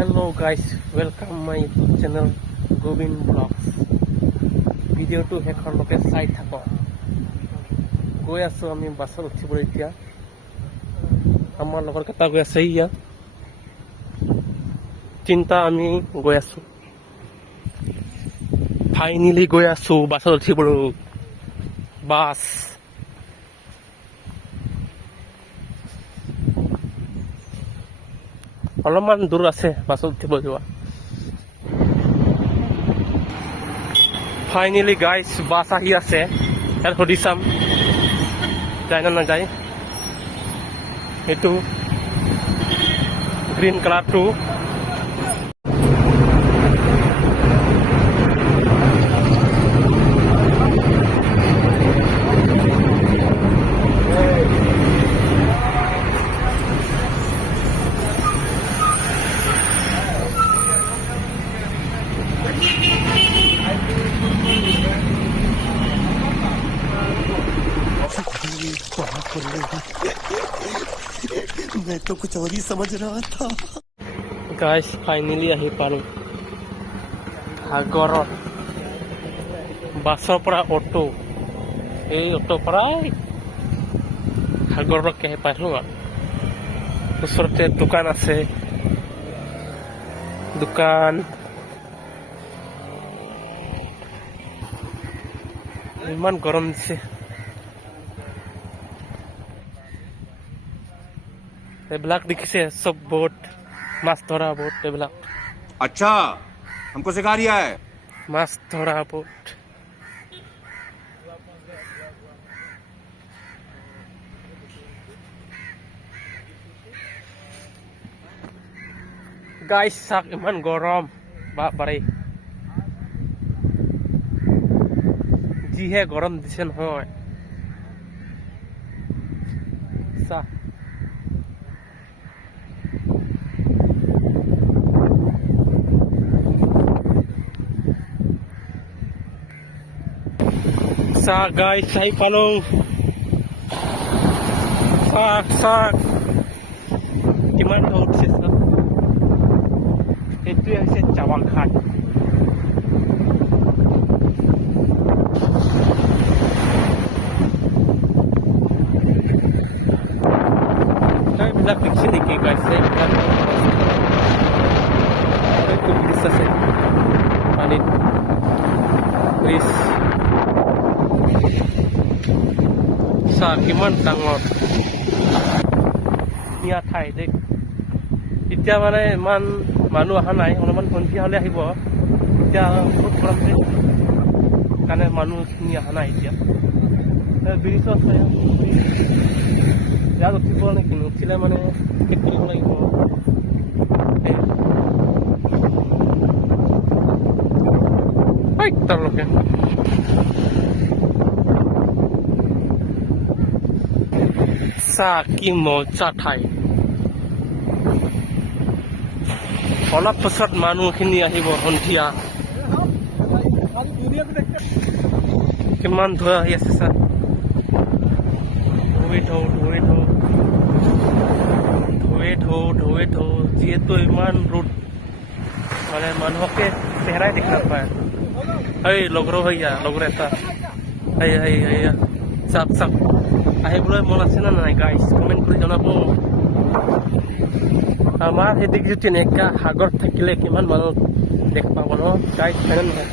Hello guys, welcome my YouTube channel Govind Vlogs. Video to শেষলৈকে চাই থাকক। গৈ আছো আমি বাছত উঠিবলৈ এতিয়া। আমাৰ লগৰ কেইটা গৈ আছে ইয়া। চিন্তা আমি গৈ আছো। ফাইনেলি গৈ আছো বাছত উঠিবলৈ। বাছ অলপমান দূৰ আছে বাছত উঠিব যোৱা। ফাইনেলি গাইজ বাছ আহি আছে। ইয়াত সুধি চাম যায় না নাযায়। এইটো গ্ৰীণ কালাৰটো मैं तो कुछ और ही समझ रहा था। গাইজ ফাইনেলি আহি পালোঁ সাগৰত। বাছৰ পৰা অটো, এই অটোৰ পৰাই সাগৰলৈকে আহি পালোঁ আৰু ওচৰতে দোকান আছে। দোকান ইমান গৰম দিছে। এইবিলাক দেখিছে চব বোট, মাছ ধৰা বোট এইবিলাক। अच्छा हमको सिखा रिया है। মাছ ধৰা বোট। গাইছ চাক ইমান গৰম বাৰে। যিহে গৰম দিছে নহয় চাহ। চাহ গাইছ চাই পালোঁ। চাহ চাহ কিমান ঢৌ উঠিছে চাহ। এইটোৱে হৈছে চাৱাল ঘাট। এইবিলাক দেখিছে নেকি গাইছ? এইটো ব্ৰিজ আছে পানীত। ব্ৰিজ চাহ কিমান ডাঙৰ ধুনীয়া ঠাই দেখ। এতিয়া মানে ইমান মানুহ অহা নাই, অলপমান সন্ধিয়া হ'লে আহিব। এতিয়া বহুত গৰম যে সেইকাৰণে মানুহখিনি অহা নাই এতিয়া। ব্ৰিজো আছে, ইয়াত উঠিব নেকি? উঠিলে মানে টিকেট কৰিব লাগিব। তাৰলৈকে চাহ কি মজা ঠাই। অলপ পিছত মানুহখিনি আহিব সন্ধিয়া। কিমান ধোঁৱা আহি আছে চাহ। ঢৌৱে ঢৌ ঢৌৱে ঢৌ ঢৌৱে ঢৌ ঢৌৱে ঢৌ। যিহেতু ইমান ৰ'দ মানে মানুহকে চেহেৰাই দেখা নাপায়। এই লগৰ ভৈয়া লগৰ এটা চাওক চাওক। আহিবলৈ মন আছে না নাই গাইছ? কমেণ্ট কৰি জনাব। আমাৰ সেইদিকে যদি এনেকুৱা সাগৰ থাকিলে কিমান মানুহ দেখা পাব ন গাইছ? হয়নে নহয়?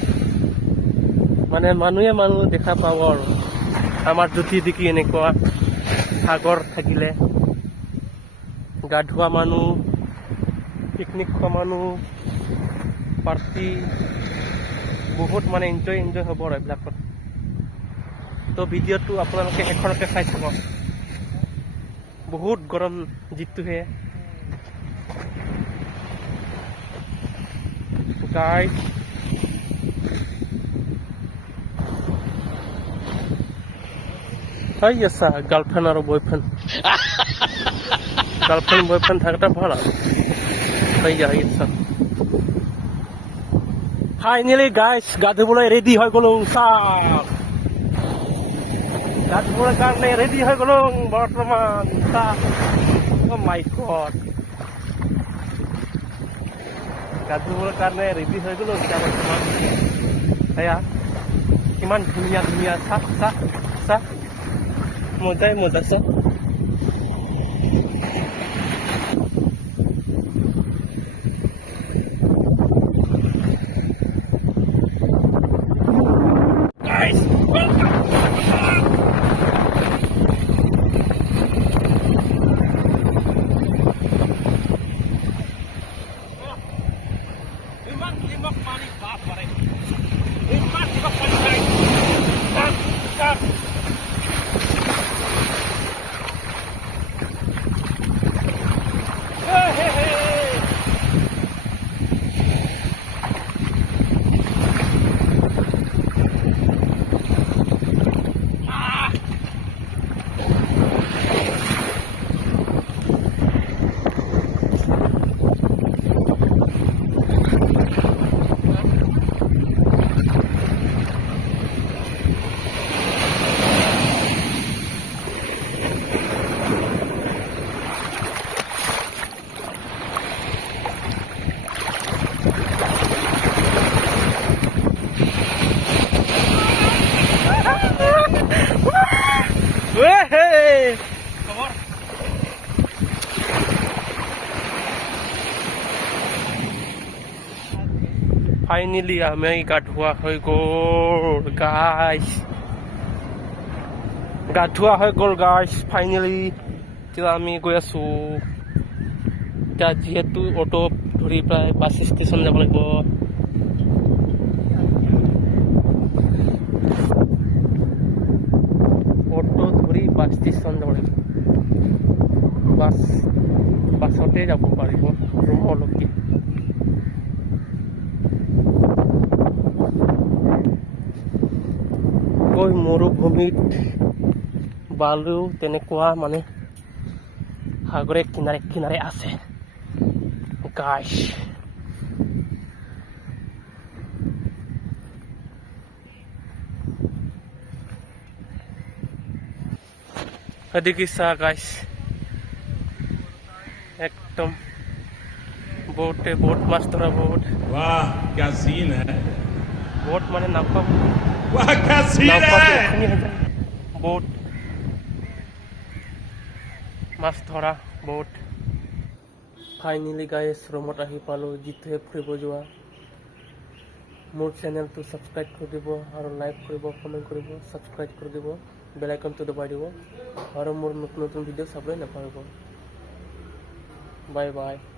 মানে মানুহে মানুহ দেখা পাব আৰু আমাৰ যদি দেখি এনেকুৱা সাগৰ থাকিলে। গা ধোৱা মানুহ, পিকনিক খোৱা মানুহ, পাৰ্টি বহুত মানে এনজয় হ'ব আৰু এইবিলাকত। তো ভিডিঅ'টো আপোনালোকে শেষলৈকে চাই থাকক। বহুত গৰম যিটোহে গাইছ। হয় আছা গাৰ্লফ্ৰেণ্ড আৰু বয়ফ্ৰেণ্ড। গাৰ্লফ্ৰেণ্ড বয়ফ্ৰেণ্ড থাকাটা ভাল আৰু আছা। ফাইনেলি গাইছ গা ধুবলৈ ৰেডি হৈ গ'লো। চাওক গা ধুবৰ কাৰণে ৰেডি হৈ গ'লো বৰ্তমান। চাওক। Oh my god. গা ধুবৰ কাৰণে ৰেডি হৈ গ'লো এতিয়া বৰ্তমান এয়া কিমান ধুনীয়া ধুনীয়া চাহ চাহ চাহ মজাই মজা চাহ ফাইনেলি আমি গা ধোৱা হৈ গ'ল গাইছ ফাইনেলি এতিয়া আমি গৈ আছো এতিয়া যিহেতু অটো ধৰি প্ৰায় বাছ ষ্টেচন যাব লাগিব অটো ধৰি বাছ ষ্টেচন যাব লাগিব বাছতে যাব পাৰিব ৰুমলৈকে মৰুভূমিত বালু তেনেকুৱা মানে সাগৰে কিনাৰে কিনাৰে আছে গাইছ দেখিছা গাইছ একদম बोट माछ धरा बोट वाह क्या सीन है बोट माने नाव वाह क्या सीन है बोट माछ धरा बोट फाइनेली गाइस रूमत आহি পালো जितुहे ফুৰিব যোৱা মোৰ চেনেলটো সাবস্ক্ৰাইব কৰি দিব আৰু লাইক কৰিব কমেন্ট কৰিব সাবস্ক্ৰাইব কৰি দিব বেল আইকনটো দবাই দিব আৰু মোৰ নতুন নতুন ভিডিঅ' চাবলৈ নাপাহৰিব বাই বাই